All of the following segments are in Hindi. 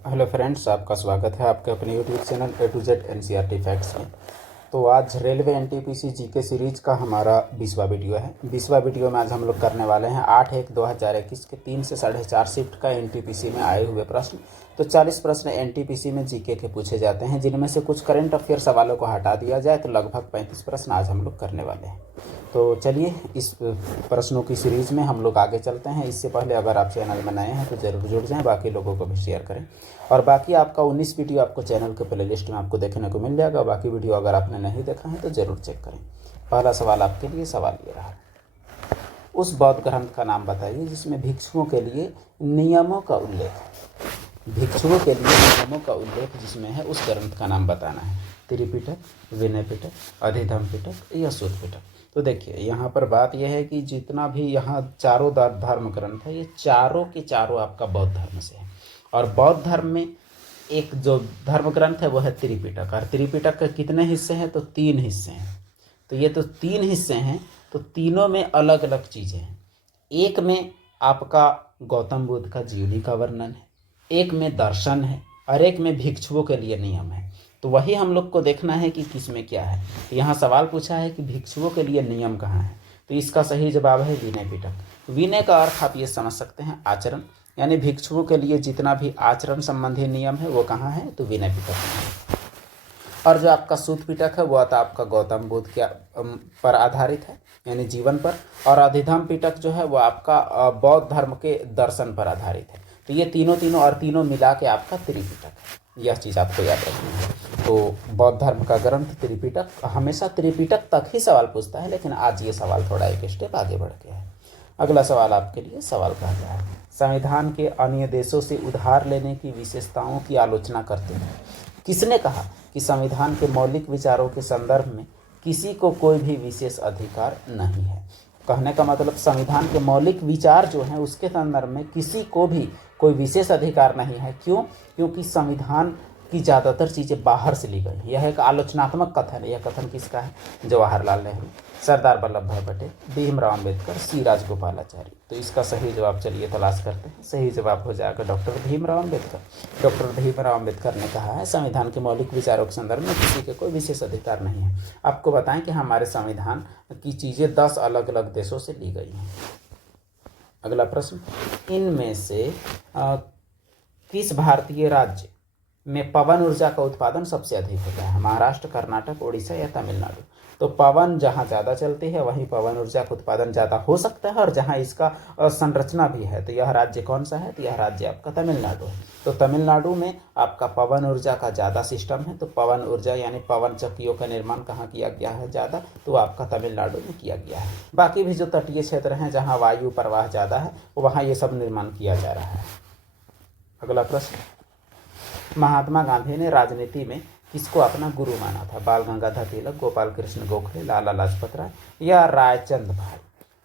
हेलो फ्रेंड्स, आपका स्वागत है आपके अपने YouTube channel A to Z NCERT facts में। तो आज रेलवे एनटीपीसी जीके सीरीज का हमारा 20वां वीडियो है। 20वां वीडियो में आज हम लोग करने वाले हैं 8/1/2021 के 3 से 4.5 शिफ्ट का एनटीपीसी में आए हुए प्रश्न। तो 40 प्रश्न एनटीपीसी में जीके के पूछे जाते हैं, जिनमें से कुछ करंट अफेयर सवालों को हटा दिया जाए तो लगभग 35 प्रश्न आज हम लोग करने वाले हैं। तो चलिए इस प्रश्नों की सीरीज़ में हम लोग आगे चलते हैं। इससे पहले अगर आप चैनल में नए हैं तो ज़रूर जुड़ जाएं, बाकी लोगों को भी शेयर करें। और बाकी आपका 19 वीडियो आपको चैनल के प्लेलिस्ट में आपको देखने को मिल जाएगा। बाकी वीडियो अगर आपने नहीं देखा है तो ज़रूर चेक करें। पहला सवाल आपके लिए सवाल ये रहा, उस बौद्ध ग्रंथ का नाम बताइए जिसमें भिक्षुओं के लिए नियमों का उल्लेख भिक्षुओं के लिए नियमों का उल्लेख जिसमें है, उस ग्रंथ का नाम बताना है। त्रिपिटक, विनय पिटक, अधिधम्म पिटक या सूत पिटक। तो देखिए यहाँ पर बात यह है कि जितना भी यहाँ चारों धर्म ग्रंथ है, ये चारों के चारों आपका बौद्ध धर्म से है। और बौद्ध धर्म में एक जो धर्म ग्रंथ है वो है त्रिपिटक। और त्रिपिटक के कितने हिस्से हैं? तो 3 हिस्से हैं। तो ये तो 3 हिस्से हैं, तो तीनों में अलग अलग चीज़ें हैं। एक में आपका गौतम बुद्ध का जीवनी का वर्णन है, एक में दर्शन है और एक में भिक्षुओं के लिए नियम है। तो वही हम लोग को देखना है कि किस में क्या है। तो यहाँ सवाल पूछा है कि भिक्षुओं के लिए नियम कहाँ है, तो इसका सही जवाब है विनय पिटक। विनय का अर्थ आप ये समझ सकते हैं आचरण, यानी भिक्षुओं के लिए जितना भी आचरण संबंधी नियम है वो कहाँ है, तो विनय पिटक में है। और जो आपका सूत पिटक है वो तो आपका गौतम बुद्ध के पर आधारित है, यानी जीवन पर। और अधिधम्म पिटक जो है वो आपका बौद्ध धर्म के दर्शन पर आधारित है। तो ये तीनों मिला के आपका त्रिपिटक है। यह चीज़ आपको याद रखनी है। तो बौद्ध धर्म का ग्रंथ त्रिपिटक हमेशा त्रिपिटक तक ही सवाल पूछता है, लेकिन आज ये सवाल थोड़ा एक स्टेप आगे बढ़ गया है। अगला सवाल आपके लिए सवाल कहा गया है, संविधान के अन्य देशों से उधार लेने की विशेषताओं की आलोचना करते हैं। किसने कहा कि संविधान के मौलिक विचारों के संदर्भ में किसी को कोई भी विशेष अधिकार नहीं है? कहने का मतलब संविधान के मौलिक विचार जो हैं उसके संदर्भ में किसी को भी कोई विशेष अधिकार नहीं है। क्यों? क्योंकि संविधान की ज़्यादातर चीज़ें बाहर से ली गई। यह एक आलोचनात्मक कथन है। यह कथन किसका है? जवाहरलाल नेहरू, सरदार वल्लभ भाई पटेल, भीमराव अम्बेडकर, सी राजगोपालाचारी। तो इसका सही जवाब चलिए तलाश करते हैं। सही जवाब हो जाएगा डॉक्टर भीमराव अम्बेडकर। डॉक्टर भीमराव अम्बेडकर ने कहा है संविधान के मौलिक विचारों के संदर्भ में किसी के कोई विशेष अधिकार नहीं है। आपको बताएं कि हमारे संविधान की चीज़ें 10 अलग अलग देशों से ली गई हैं। अगला प्रश्न, इनमें से किस भारतीय राज्य में पवन ऊर्जा का उत्पादन सबसे अधिक होता है? महाराष्ट्र, कर्नाटक, उड़ीसा या तमिलनाडु। तो पवन जहाँ ज़्यादा चलती है वहीं पवन ऊर्जा का उत्पादन ज़्यादा हो सकता है, और जहाँ इसका संरचना भी है। तो यह राज्य कौन सा है? तो यह राज्य आपका तमिलनाडु है। तो तमिलनाडु में आपका पवन ऊर्जा का ज़्यादा सिस्टम है। तो पवन ऊर्जा यानी पवन चक्कियों का निर्माण कहाँ किया गया है ज़्यादा? तो आपका तमिलनाडु में किया गया है। बाकी भी जो तटीय क्षेत्र हैं जहाँ वायु प्रवाह ज़्यादा है वहाँ ये सब निर्माण किया जा रहा है। अगला प्रश्न, महात्मा गांधी ने राजनीति में किसको अपना गुरु माना था? बाल गंगाधर तिलक, गोपाल कृष्ण गोखले, लाला लाजपत राय या रायचंद भाई।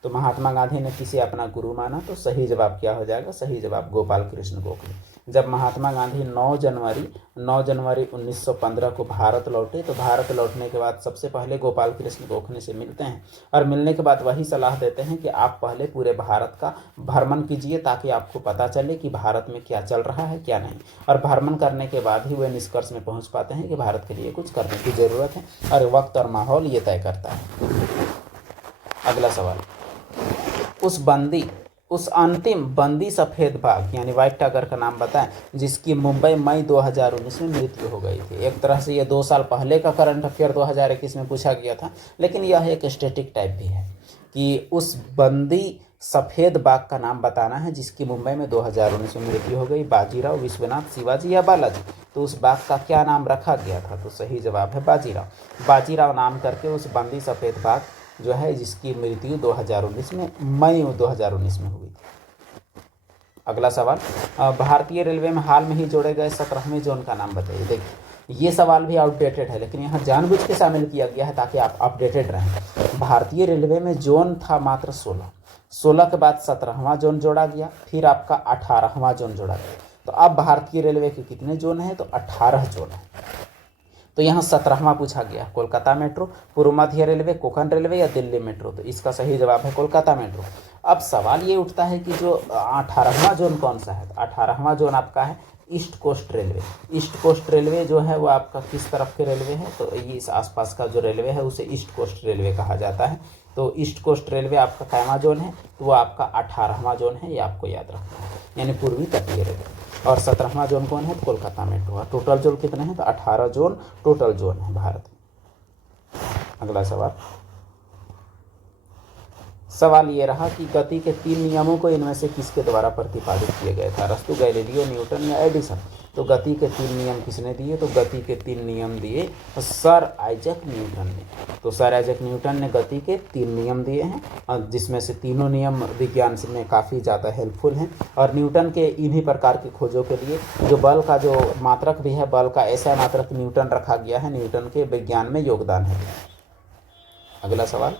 तो महात्मा गांधी ने किसे अपना गुरु माना? तो सही जवाब क्या हो जाएगा? सही जवाब गोपाल कृष्ण गोखले। जब महात्मा गांधी 9 जनवरी 1915 को भारत लौटे, तो भारत लौटने के बाद सबसे पहले गोपाल कृष्ण गोखले से मिलते हैं और मिलने के बाद वही सलाह देते हैं कि आप पहले पूरे भारत का भ्रमण कीजिए ताकि आपको पता चले कि भारत में क्या चल रहा है क्या नहीं। और भ्रमण करने के बाद ही वे निष्कर्ष में पहुंच पाते हैं कि भारत के लिए कुछ करने की ज़रूरत है, और वक्त और माहौल ये तय करता है। अगला सवाल, उस अंतिम बंदी सफ़ेद बाघ यानी व्हाइट टाइगर का नाम बताएं जिसकी मुंबई मई 2019 में मृत्यु हो गई थी। एक तरह से ये 2 साल पहले का करंट अफेयर 2021 में पूछा गया था, लेकिन यह एक स्टैटिक टाइप भी है कि उस बंदी सफ़ेद बाघ का नाम बताना है जिसकी मुंबई में 2019 में मृत्यु हो गई। बाजीराव, विश्वनाथ, शिवाजी या बालाजी। तो उस बाघ का क्या नाम रखा गया था? तो सही जवाब है बाजीराव। बाजीराव नाम करके उस बंदी सफ़ेद बाघ जो है जिसकी मृत्यु 2019 में मई 2019 में हुई थी। अगला सवाल, भारतीय रेलवे में हाल में ही जोड़े गए 17वें जोन का नाम बताइए। देखिए ये सवाल भी आउटडेटेड है, लेकिन यहाँ जानबूझ के शामिल किया गया है ताकि आप अपडेटेड रहें। भारतीय रेलवे में जोन था मात्र 16 के बाद 17वां जोन जोड़ा गया, फिर आपका 18वां जोन जोड़ा गया। तो अब भारतीय रेलवे के कितने जोन हैं? तो 18 जोन है। तो यहाँ 17वां पूछा गया, कोलकाता मेट्रो, पूर्व मध्य रेलवे, कोंकण रेलवे या दिल्ली मेट्रो। तो इसका सही जवाब है कोलकाता मेट्रो। अब सवाल ये उठता है कि जो 18वां जोन कौन सा है? तो 18वां जोन आपका है East Coast Railway. East Coast Railway जो है वो आपका किस तरफ के रेलवे है, तो ये इस आसपास का जो रेलवे है उसे ईस्ट कोस्ट रेलवे कहा जाता है। तो ईस्ट कोस्ट रेलवे आपका कैमा जोन है, तो वो आपका 18वां जोन है, ये आपको याद रखना है, यानी पूर्वी तटीय रेलवे। और 17वां जोन कौन है, तो कोलकाता मेट्रो है। टोटल जोन कितने हैं, तो 18 जोन टोटल जोन है भारत में। अगला सवाल ये रहा कि गति के 3 नियमों को इनमें से किसके द्वारा प्रतिपादित किया गया था, अरस्तू, गैलीलियो, न्यूटन या एडिसन। तो गति के 3 नियम किसने दिए, तो गति के 3 नियम दिए सर आइजैक न्यूटन ने। तो सर आइजैक न्यूटन ने गति के 3 नियम दिए हैं, जिसमें से तीनों नियम विज्ञान में काफ़ी ज़्यादा हेल्पफुल हैं। और न्यूटन के इन्हीं प्रकार की खोजों के लिए जो बल का जो मात्रक भी है, बल का ऐसा मात्रक न्यूटन रखा गया है, न्यूटन के विज्ञान में योगदान है। अगला सवाल,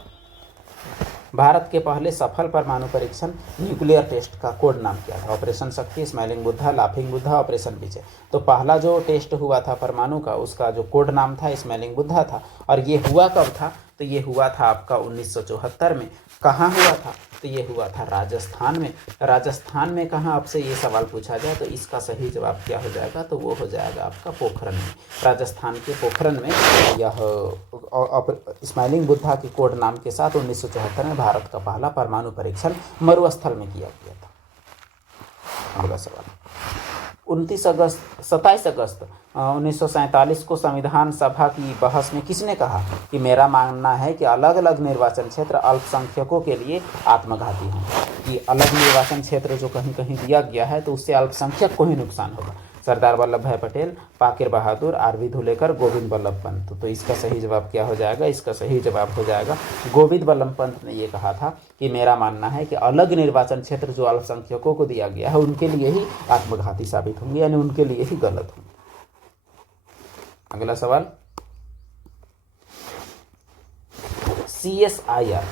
भारत के पहले सफल परमाणु परीक्षण न्यूक्लियर टेस्ट का कोड नाम क्या था, operation Shakti, smiling Buddha, laughing Buddha, operation Vijay. तो पहला जो टेस्ट हुआ था परमाणु का, उसका जो कोड नाम था स्माइलिंग बुद्धा था। और ये हुआ कब था, तो ये हुआ था आपका 1974 में। कहाँ हुआ था, तो ये हुआ था राजस्थान में। राजस्थान में कहाँ, आपसे ये सवाल पूछा जाए तो इसका सही जवाब क्या हो जाएगा, तो वो हो जाएगा आपका पोखरण में। राजस्थान के पोखरण में यह स्माइलिंग बुद्धा के कोड नाम के साथ 1974 में भारत का पहला परमाणु परीक्षण मरुस्थल में किया गया था। अगला सवाल, 27 अगस्त 1947 को संविधान सभा की बहस में किसने कहा कि मेरा मानना है कि अलग अलग निर्वाचन क्षेत्र अल्पसंख्यकों के लिए आत्मघाती हैं, कि अलग निर्वाचन क्षेत्र जो कहीं कहीं दिया गया है तो उससे अल्पसंख्यक को ही नुकसान होगा। सरदार वल्लभ भाई पटेल, पाकिर बहादुर, आरवी धुलेकर, गोविंद बल्लभ पंत। तो इसका सही जवाब क्या हो जाएगा, इसका सही जवाब हो जाएगा गोविंद बल्लभ पंत ने ये कहा था कि मेरा मानना है कि अलग निर्वाचन क्षेत्र जो अल्पसंख्यकों को दिया गया है उनके लिए ही आत्मघाती साबित होंगे, यानी उनके लिए ही गलत होंगे। अगला सवाल, CSIR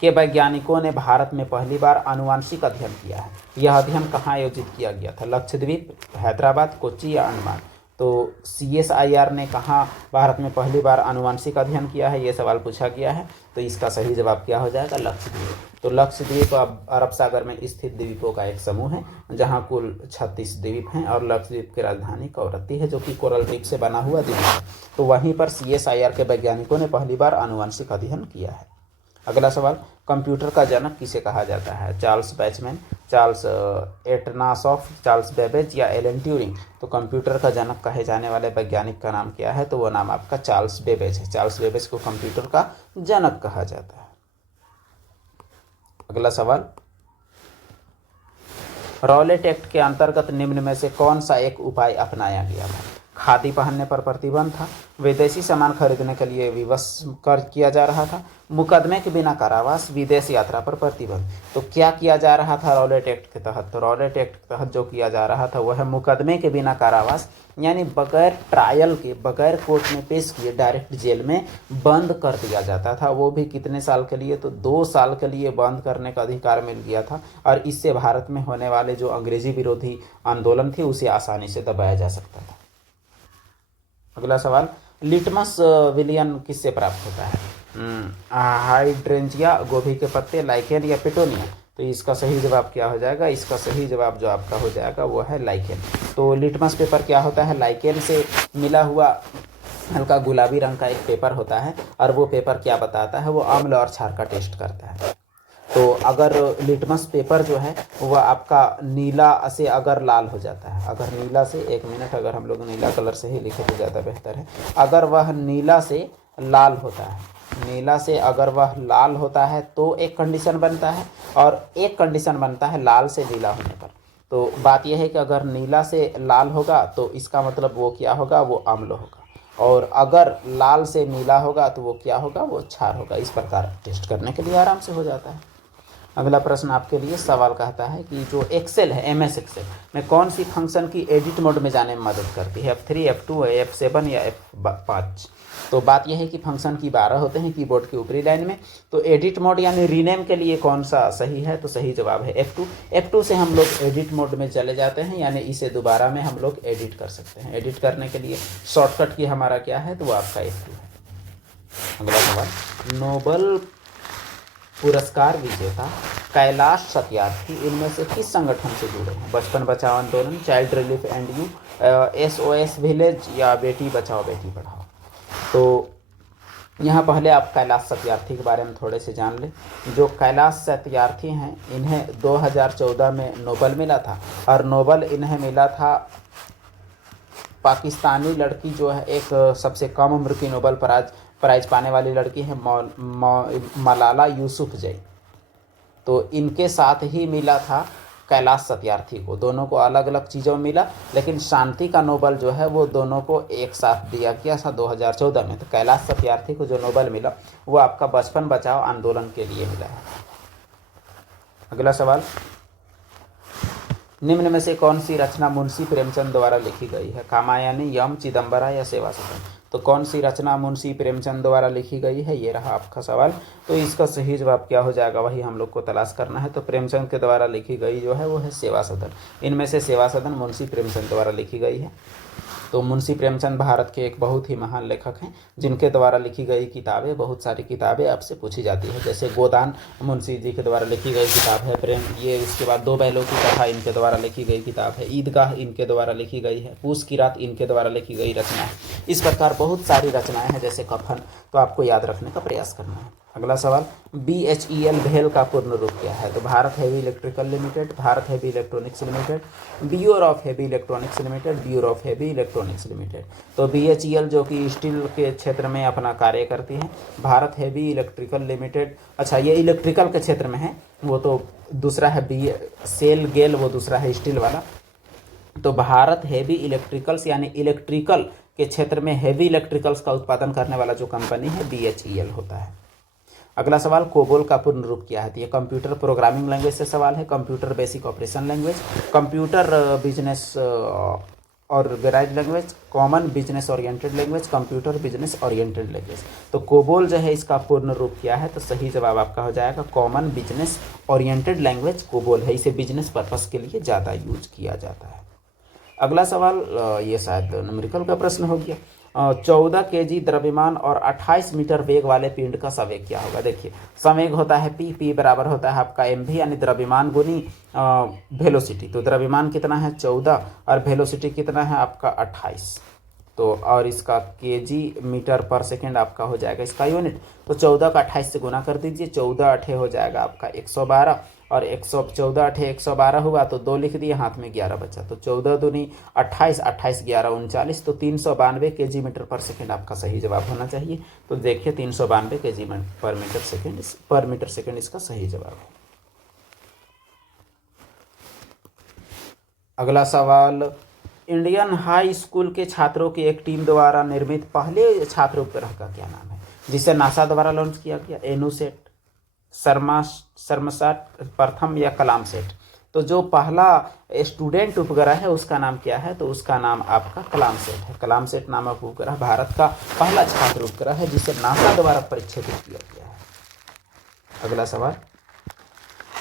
के वैज्ञानिकों ने भारत में पहली बार आनुवांशिक अध्ययन किया है। यह अध्ययन कहाँ आयोजित किया गया था, लक्षद्वीप, हैदराबाद, कोच्चि या अंडमान। तो CSIR ने कहाँ भारत में पहली बार आनुवांशिक अध्ययन किया है, ये सवाल पूछा गया है। तो इसका सही जवाब क्या हो जाएगा, लक्षद्वीप। तो लक्षद्वीप अरब सागर में स्थित द्वीपों का एक समूह है जहाँ कुल 36 द्वीप हैं, और लक्षद्वीप की राजधानी कवरत्ती है जो कि कोरल रीफ से बना हुआ द्वीप है। तो वहीं पर CSIR के वैज्ञानिकों ने पहली बार आनुवांशिक अध्ययन किया है। अगला सवाल, कंप्यूटर का जनक किसे कहा जाता है, चार्ल्स बैचमैन, चार्ल्स एटनासॉफ, चार्ल्स बेबेज या एलन ट्यूरिंग। तो कंप्यूटर का जनक कहे जाने वाले वैज्ञानिक का नाम क्या है, तो वो नाम आपका चार्ल्स बेबेज है। चार्ल्स बेबेज को कंप्यूटर का जनक कहा जाता है। अगला सवाल, रॉलेट एक्ट के अंतर्गत निम्न में से कौन सा एक उपाय अपनाया गया था, खादी पहनने पर प्रतिबंध था, विदेशी सामान खरीदने के लिए विवश कर किया जा रहा था, मुकदमे के बिना कारावास, विदेश यात्रा पर प्रतिबंध। तो क्या किया जा रहा था रॉलेट एक्ट के तहत, तो रॉलेट एक्ट के तहत जो किया जा रहा था वह है मुकदमे के बिना कारावास, यानी बगैर ट्रायल के, बगैर कोर्ट में पेश किए डायरेक्ट जेल में बंद कर दिया जाता था। वो भी कितने साल के लिए, तो 2 साल के लिए बंद करने का अधिकार मिल गया था। और इससे भारत में होने वाले जो अंग्रेजी विरोधी आंदोलन थे उसे आसानी से दबाया जा सकता था। अगला सवाल, लिटमस विलियन किससे प्राप्त होता है, हाइड्रेंजिया, गोभी के पत्ते, लाइकेन या पिटोनिया। तो इसका सही जवाब क्या हो जाएगा, इसका सही जवाब जो आपका हो जाएगा वो है लाइकेन। तो लिटमस पेपर क्या होता है, लाइकेन से मिला हुआ हल्का गुलाबी रंग का एक पेपर होता है, और वो पेपर क्या बताता है, वो अम्ल और क्षार का टेस्ट करता है। तो अगर लिटमस पेपर जो है वह आपका नीला से अगर लाल हो जाता है, अगर नीला से, एक मिनट, अगर हम लोग नीला कलर से ही लिखे तो ज़्यादा बेहतर है, अगर वह नीला से लाल होता है, नीला से अगर वह लाल होता है तो एक कंडीशन बनता है, और एक कंडीशन बनता है लाल से नीला होने पर। तो बात यह है कि अगर नीला से लाल होगा तो इसका मतलब वो क्या होगा, वो अम्ल होगा, और अगर लाल से नीला होगा तो वो क्या होगा, वो क्षार होगा। इस प्रकार टेस्ट करने के लिए आराम से हो जाता है। अगला प्रश्न आपके लिए सवाल कहता है कि जो एक्सेल है, MS एक्सेल में कौन सी फंक्शन की एडिट मोड में जाने में मदद करती है, F3, F2, F7 या F5। तो बात यह है कि फंक्शन की 12 होते हैं कीबोर्ड की ऊपरी लाइन में। तो एडिट मोड यानी रीनेम के लिए कौन सा सही है, तो सही जवाब है F2। F2 से हम लोग एडिट मोड में चले जाते हैं, यानी इसे दोबारा में हम लोग एडिट कर सकते हैं। एडिट करने के लिए शॉर्टकट की हमारा क्या है, तो वो आपका F2 है। अगला सवाल, नोबल पुरस्कार विजेता, कैलाश सत्यार्थी इनमें से किस संगठन से जुड़े हैं? बचपन बचाओ आंदोलन, child relief and you, SOS village या बेटी बचाओ बेटी पढ़ाओ। तो यहाँ पहले आप कैलाश सत्यार्थी के बारे में थोड़े से जान लें। जो कैलाश सत्यार्थी हैं इन्हें 2014 में नोबेल मिला था, और नोबेल इन्हें मिला था पाकिस्तानी लड़की जो है एक सबसे कम उम्र की नोबेल प्राइज पाने वाली लड़की है मलाला यूसुफजई। तो इनके साथ ही मिला था कैलाश सत्यार्थी को। दोनों को अलग अलग चीज़ों में मिला, लेकिन शांति का नोबेल जो है वो दोनों को एक साथ दिया गया था 2014 में। तो कैलाश सत्यार्थी को जो नोबेल मिला वो आपका बचपन बचाओ आंदोलन के लिए मिला है। अगला सवाल, निम्न में से कौन सी रचना मुंशी प्रेमचंद द्वारा लिखी गई है? कामायनी, यम, चिदम्बरा या सेवा सदन? तो कौन सी रचना मुंशी प्रेमचंद द्वारा लिखी गई है? ये रहा आपका सवाल। तो इसका सही जवाब क्या हो जाएगा, वही हम लोग को तलाश करना है। तो प्रेमचंद के द्वारा लिखी गई जो है वो है सेवा सदन। इनमें से सेवा सदन मुंशी प्रेमचंद द्वारा लिखी गई है। तो मुंशी प्रेमचंद भारत के एक बहुत ही महान लेखक हैं, जिनके द्वारा लिखी गई किताबें, बहुत सारी किताबें आपसे पूछी जाती है। जैसे गोदान मुंशी जी के द्वारा लिखी गई किताब है प्रेम, ये उसके बाद दो बैलों की कथा इनके द्वारा लिखी गई किताब है। ईदगाह इनके द्वारा लिखी गई है। पूस की रात इनके द्वारा लिखी गई रचना है। इस प्रकार बहुत सारी रचनाएं हैं, जैसे कफन, तो आपको याद रखने का प्रयास करना है। अगला सवाल, BHEL भेल का पूर्ण रूप क्या है? तो Bharat heavy electrical limited, Bharat heavy electronics limited, bureau of heavy electronics limited, bureau of heavy electronics limited. तो BHEL जो कि स्टील के क्षेत्र में अपना कार्य करती है, भारत हेवी इलेक्ट्रिकल लिमिटेड, अच्छा ये इलेक्ट्रिकल के क्षेत्र में है, वो तो दूसरा है सेल गेल, वो दूसरा है स्टील वाला। तो भारत हेवी इलेक्ट्रिकल्स यानी इलेक्ट्रिकल के क्षेत्र में हेवी इलेक्ट्रिकल्स का उत्पादन करने वाला जो कंपनी है BHEL होता है। अगला सवाल, कोबोल का पूर्ण रूप क्या है? तो ये कंप्यूटर प्रोग्रामिंग लैंग्वेज से सवाल है। Computer basic operation language, computer business organize language, common business oriented language, computer business oriented language. तो कोबोल जो है इसका पूर्ण रूप क्या है? तो सही जवाब आपका हो जाएगा common business oriented language COBOL है। इसे बिजनेस पर्पस के लिए ज़्यादा यूज किया जाता है। अगला सवाल, ये शायद न्यूमेरिकल का प्रश्न हो गया। 14 kg द्रव्यमान और 28 मीटर वेग वाले पिंड का संवेग क्या होगा? देखिए, संवेग होता है P बराबर होता है आपका mv यानी द्रव्यमान गुनी वेलोसिटी। तो द्रव्यमान कितना है 14 और वेलोसिटी कितना है आपका 28। तो और इसका kg मीटर पर सेकेंड आपका हो जाएगा इसका यूनिट। तो 14 का 28 से गुना कर दीजिए, 14 अठे हो जाएगा आपका 112 और 114 अठे 112 हुआ तो 2 लिख दिए, हाथ में 11 बचा। तो 14 दूनी 28, 28 11 39, तो 392 kg मीटर पर सेकेंड आपका सही जवाब होना चाहिए। तो देखिए 392 kg पर मीटर सेकेंड इसका सही जवाब है। अगला सवाल, इंडियन हाई स्कूल के छात्रों की एक टीम द्वारा निर्मित पहले छात्र उपग्रह का क्या नाम है, जिसे नासा द्वारा लॉन्च किया गया? एनुसेट, शर्मसाट, प्रथम या कलाम सेट? तो जो पहला स्टूडेंट उपग्रह है उसका नाम क्या है? तो उसका नाम आपका कलाम सेट है। कलाम सेट नामक उपग्रह भारत का पहला छात्र उपग्रह है, जिसे नासा द्वारा प्रक्षेपित किया गया है। अगला सवाल,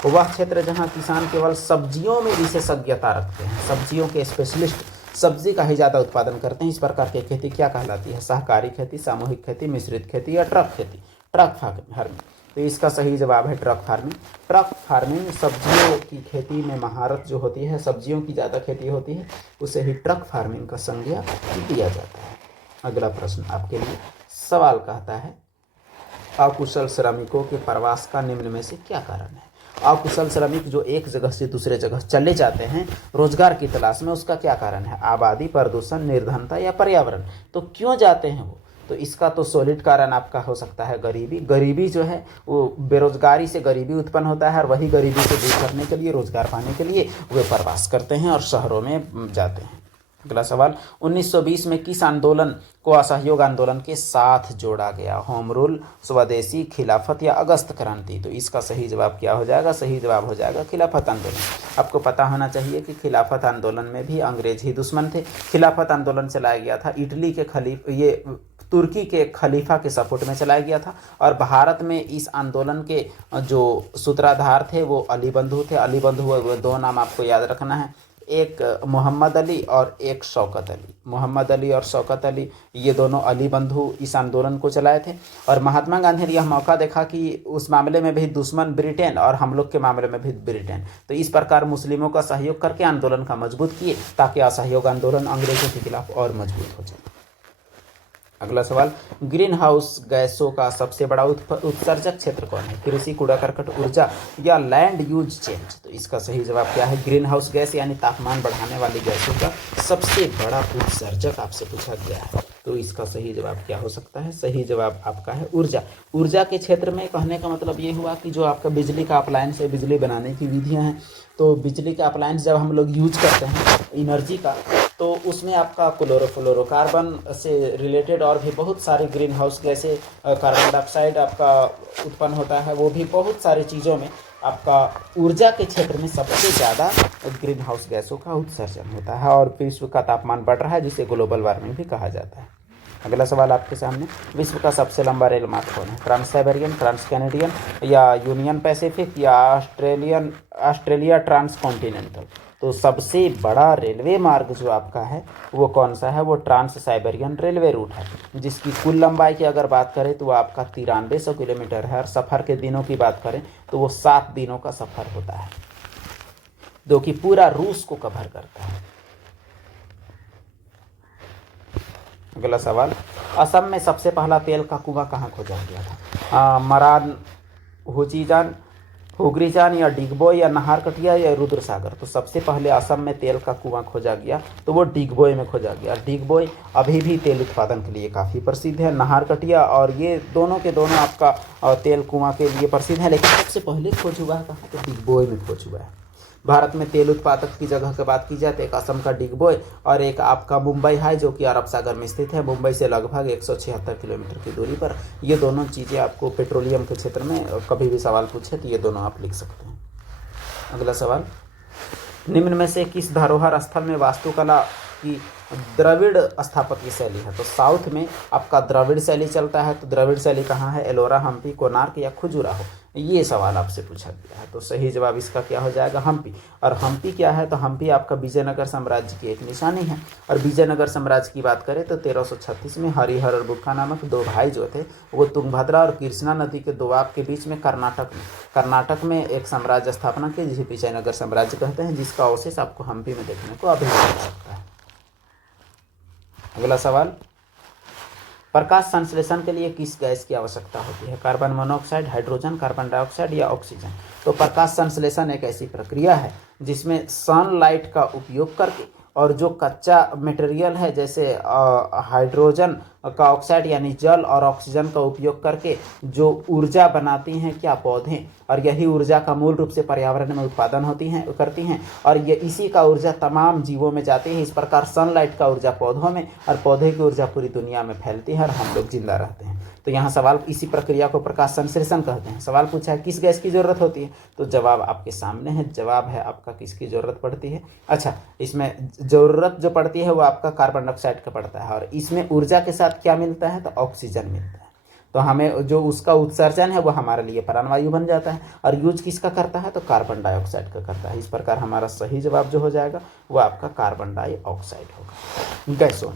वह क्षेत्र जहां किसान केवल सब्जियों में विशेषज्ञता रखते हैं, सब्जियों के स्पेशलिस्ट, सब्जी का ही ज़्यादा उत्पादन करते हैं, इस प्रकार की खेती क्या कहलाती है? सहकारी खेती, सामूहिक खेती, मिश्रित खेती या ट्रक खेती? Truck farming. तो इसका सही जवाब है ट्रक फार्मिंग। ट्रक फार्मिंग सब्जियों की खेती में महारत जो होती है, सब्जियों की ज़्यादा खेती होती है, उसे ही ट्रक फार्मिंग का संज्ञा दिया जाता है। अगला प्रश्न आपके लिए सवाल कहता है, अकुशल श्रमिकों के प्रवास का निम्न में से क्या कारण है? अकुशल श्रमिक जो एक जगह से दूसरे जगह चले जाते हैं रोजगार की तलाश में, उसका क्या कारण है? आबादी, प्रदूषण, निर्धनता या पर्यावरण? तो क्यों जाते हैं वो? तो इसका तो सॉलिड कारण आपका हो सकता है गरीबी। गरीबी जो है वो बेरोजगारी से गरीबी उत्पन्न होता है, और वही गरीबी से दूर करने के लिए, रोजगार पाने के लिए वे प्रवास करते हैं और शहरों में जाते हैं। अगला सवाल, 1920 में किस आंदोलन को असहयोग आंदोलन के साथ जोड़ा गया? होम रूल, स्वदेशी, खिलाफत या अगस्त क्रांति? तो इसका सही जवाब क्या हो जाएगा? सही जवाब हो जाएगा खिलाफत आंदोलन। आपको पता होना चाहिए कि खिलाफत आंदोलन में भी अंग्रेज ही दुश्मन थे। खिलाफत आंदोलन चलाया गया था इटली के तुर्की के खलीफा के सपोर्ट में चलाया गया था, और भारत में इस आंदोलन के जो सूत्रधार थे वो अली बंधु थे। अली बंधु, वो दो नाम आपको याद रखना है, एक मोहम्मद अली और एक शौकत अली। मोहम्मद अली और शौकत अली ये दोनों अली बंधु इस आंदोलन को चलाए थे। और महात्मा गांधी ने यह मौका देखा कि उस मामले में भी दुश्मन ब्रिटेन और हम लोग के मामले में भी ब्रिटेन, तो इस प्रकार मुस्लिमों का सहयोग करके आंदोलन का मजबूत किए ताकि असहयोग आंदोलन अंग्रेजों के खिलाफ और मजबूत हो जाए। अगला सवाल, ग्रीन हाउस गैसों का सबसे बड़ा उत्सर्जक क्षेत्र कौन है? कृषि, कूड़ा करकट, ऊर्जा या लैंड यूज चेंज? तो इसका सही जवाब क्या है? ग्रीन हाउस गैस यानी तापमान बढ़ाने वाली गैसों का सबसे बड़ा उत्सर्जक आपसे पूछा गया है। तो इसका सही जवाब क्या हो सकता है? सही जवाब आपका है ऊर्जा। ऊर्जा के क्षेत्र में कहने का मतलब ये हुआ कि जो आपका बिजली का अप्लायंस है, बिजली बनाने की विधियाँ हैं, तो बिजली का अप्लायंस जब हम लोग यूज करते हैं एनर्जी का, तो उसमें आपका क्लोरोफ्लोरोकार्बन से रिलेटेड और भी बहुत सारे ग्रीन हाउस गैसें, कार्बन डाइऑक्साइड आपका उत्पन्न होता है, वो भी बहुत सारी चीज़ों में आपका ऊर्जा के क्षेत्र में सबसे ज़्यादा ग्रीन हाउस गैसों का उत्सर्जन होता है। और विश्व का तापमान बढ़ रहा है जिसे ग्लोबल वार्मिंग भी कहा जाता है। अगला सवाल आपके सामने, विश्व का सबसे लंबा रेल मार्ग कौन है? ट्रांस साइबेरियन, ट्रांस कैनेडियन या यूनियन पैसिफिक या ऑस्ट्रेलिया ट्रांस कॉन्टिनेंटल? तो सबसे बड़ा रेलवे मार्ग जो आपका है वो कौन सा है? वो ट्रांस साइबेरियन रेलवे रूट है, जिसकी कुल लंबाई की अगर बात करें तो वो आपका 9300 किलोमीटर है। और सफ़र के दिनों की बात करें तो वो 7 दिनों का सफ़र होता है, जो कि पूरा रूस को कवर करता है। अगला सवाल, असम में सबसे पहला तेल का कुआं कहाँ खोजा गया था? मरान, होचीजान, हुगरीजान या डिगबोय या नाहरकटिया या रुद्रसागर? तो सबसे पहले असम में तेल का कुआं खोजा गया तो वो डिगबोय में खोजा गया। डिगबोय अभी भी तेल उत्पादन के लिए काफ़ी प्रसिद्ध है। नाहरकटिया और ये दोनों के दोनों आपका तेल कुआं के लिए प्रसिद्ध है, लेकिन सबसे पहले खोज हुआ कहाँ? तो डिगबोय में खोज हुआ है। भारत में तेल उत्पादक की जगह की बात की जाए तो एक असम का डिगबोय और एक आपका मुंबई है जो कि अरब सागर में स्थित है। मुंबई से लगभग 176 किलोमीटर की दूरी पर। ये दोनों चीज़ें आपको पेट्रोलियम के क्षेत्र में कभी भी सवाल पूछे तो ये दोनों आप लिख सकते हैं। अगला सवाल, निम्न में से किस धरोहर स्थल में वास्तुकला की द्रविड़ स्थापत्य शैली है? तो साउथ में आपका द्रविड़ शैली चलता है। तो द्रविड़ शैली कहाँ है? एलोरा, हम्पी, कोणार्क या खजुराहो? ये सवाल आपसे पूछा गया है। तो सही जवाब इसका क्या हो जाएगा? हम्पी। और हम्पी क्या है? तो हम्पी आपका विजयनगर साम्राज्य की एक निशानी है। और विजयनगर साम्राज्य की बात करें तो 1336 में हरिहर और बुक्का नामक दो भाई जो थे वो तुंगभद्रा और कृष्णा नदी के दोआब के बीच में कर्नाटक में एक साम्राज्य स्थापना की जिसे विजयनगर साम्राज्य कहते हैं, जिसका अवशेष आपको हम्पी में देखने को अभी मिल सकता है। अगला सवाल, प्रकाश संश्लेषण के लिए किस गैस की आवश्यकता होती है? Carbon monoxide, hydrogen, carbon dioxide या ऑक्सीजन? तो प्रकाश संश्लेषण एक ऐसी प्रक्रिया है जिसमें सनलाइट का उपयोग करके और जो कच्चा मटेरियल है जैसे हाइड्रोजन का ऑक्साइड यानी जल और ऑक्सीजन का उपयोग करके जो ऊर्जा बनाती हैं क्या? पौधे। और यही ऊर्जा का मूल रूप से पर्यावरण में उत्पादन करती हैं और ये इसी का ऊर्जा तमाम जीवों में जाती है। इस प्रकार सनलाइट का ऊर्जा पौधों में और पौधे की ऊर्जा पूरी दुनिया में फैलती है और हम लोग जिंदा रहते हैं। तो यहाँ सवाल, इसी प्रक्रिया को प्रकाश संश्लेषण कहते हैं। सवाल पूछा है किस गैस की जरूरत होती है? तो जवाब आपके सामने है। जवाब है आपका किसकी जरूरत पड़ती है? अच्छा, इसमें जरूरत जो पड़ती है वो आपका कार्बन डाइऑक्साइड का पड़ता है और इसमें ऊर्जा के साथ क्या मिलता है? तो ऑक्सीजन मिलता है। तो हमें जो उसका उत्सर्जन है वो हमारे लिए प्राणवायु बन जाता है और यूज किसका करता है? तो कार्बन डाइऑक्साइड का करता है। इस प्रकार हमारा सही जवाब जो हो जाएगा वो आपका कार्बन डाइऑक्साइड होगा, गैसों।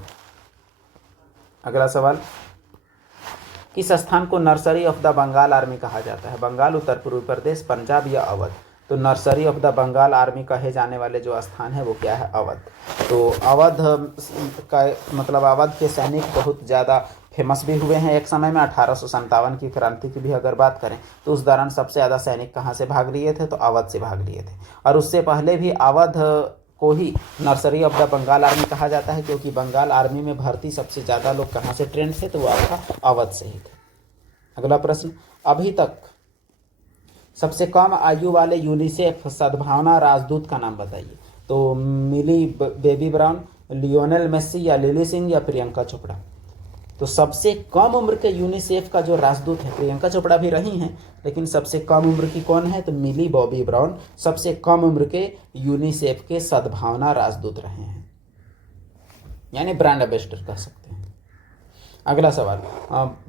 अगला सवाल, किस स्थान को nursery of the Bengal army कहा जाता है? बंगाल, उत्तर पूर्वी प्रदेश, पंजाब या अवध? तो nursery of the Bengal army कहे जाने वाले जो स्थान है वो क्या है? अवध। तो अवध का मतलब अवध के सैनिक बहुत ज़्यादा फेमस भी हुए हैं एक समय में। 1857 की क्रांति की भी अगर बात करें तो उस दौरान सबसे ज़्यादा सैनिक कहाँ से भाग लिए थे? तो अवध से भाग लिए थे। और उससे पहले भी अवध को ही nursery of the Bengal army कहा जाता है, क्योंकि बंगाल आर्मी में भर्ती सबसे ज़्यादा लोग कहाँ से ट्रेंड थे? तो वो आपका अवध से ही थे। अगला प्रश्न, अभी तक सबसे कम आयु वाले यूनिसेफ सद्भावना राजदूत का नाम बताइए। तो मिली बेबी ब्राउन, लियोनेल मेस्सी या लिली सिंह या प्रियंका चोपड़ा? तो सबसे कम उम्र के यूनिसेफ का जो राजदूत है, प्रियंका चोपड़ा भी रही हैं, लेकिन सबसे कम उम्र की कौन है? तो मिली बॉबी ब्राउन सबसे कम उम्र के यूनिसेफ के सद्भावना राजदूत रहे हैं, यानी ब्रांड एम्बेसडर कह सकते हैं। अगला सवाल,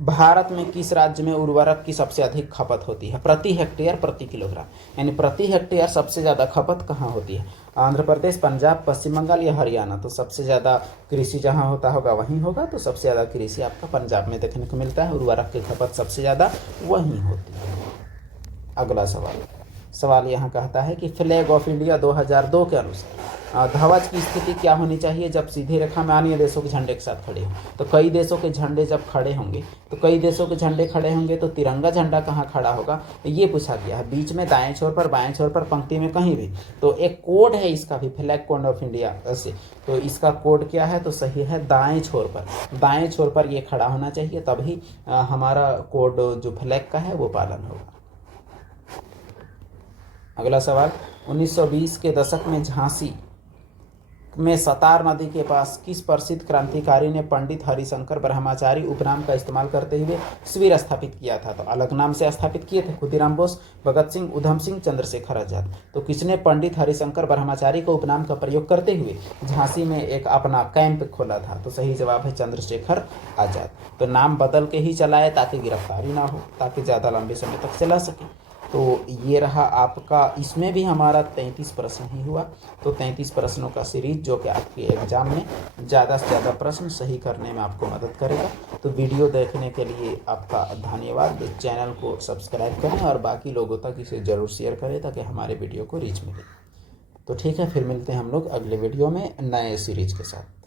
भारत में किस राज्य में उर्वरक की सबसे अधिक खपत होती है प्रति हेक्टेयर प्रति किलोग्राम? यानी प्रति हेक्टेयर सबसे ज़्यादा खपत कहाँ होती है? आंध्र प्रदेश, पंजाब, पश्चिम बंगाल या हरियाणा? तो सबसे ज़्यादा कृषि जहाँ होता होगा वहीं होगा, तो सबसे ज़्यादा कृषि आपका पंजाब में देखने को मिलता है, उर्वरक की खपत सबसे ज़्यादा वहीं होती है। अगला सवाल यहाँ कहता है कि फ्लैग ऑफ इंडिया 2002 के अनुसार ध्वज की स्थिति क्या होनी चाहिए जब सीधी रेखा में अन्य देशों के झंडे के साथ खड़े हों? तो कई देशों के झंडे जब खड़े होंगे, तो कई देशों के झंडे खड़े होंगे तो तिरंगा झंडा कहाँ खड़ा होगा, ये पूछा गया है। बीच में, दाएं छोर पर, बाएं छोर पर, पंक्ति में, कहीं भी। तो एक कोड है इसका भी, फ्लैग कोड ऑफ इंडिया से। तो इसका कोड क्या है? तो सही है दाएं छोर पर। दाएं छोर पर ये खड़ा होना चाहिए, तभी हमारा कोड जो फ्लैग का है वो पालन होगा। अगला सवाल, 1920 के दशक में झांसी में सतार नदी के पास किस प्रसिद्ध क्रांतिकारी ने पंडित हरिशंकर ब्रह्मचारी उपनाम का इस्तेमाल करते हुए शिविर स्थापित किया था? तो अलग नाम से स्थापित किए थे खुदीराम बोस, भगत सिंह, उधम सिंह, चंद्रशेखर आजाद। तो किसने पंडित हरिशंकर ब्रह्मचारी को उपनाम का प्रयोग करते हुए झांसी में एक अपना कैंप खोला था? तो सही जवाब है चंद्रशेखर आजाद। तो नाम बदल के ही चलाए ताकि गिरफ्तारी ना हो, ताकि ज़्यादा लंबे समय तक चला सके। तो ये रहा आपका, इसमें भी हमारा 33 प्रश्न ही हुआ। तो 33 प्रश्नों का सीरीज जो कि आपके एग्जाम में ज़्यादा से ज़्यादा प्रश्न सही करने में आपको मदद करेगा। तो वीडियो देखने के लिए आपका धन्यवाद। चैनल को सब्सक्राइब करें और बाकी लोगों तक इसे ज़रूर शेयर करें ताकि हमारे वीडियो को रीच मिले। तो ठीक है, फिर मिलते हैं हम लोग अगले वीडियो में नए सीरीज के साथ।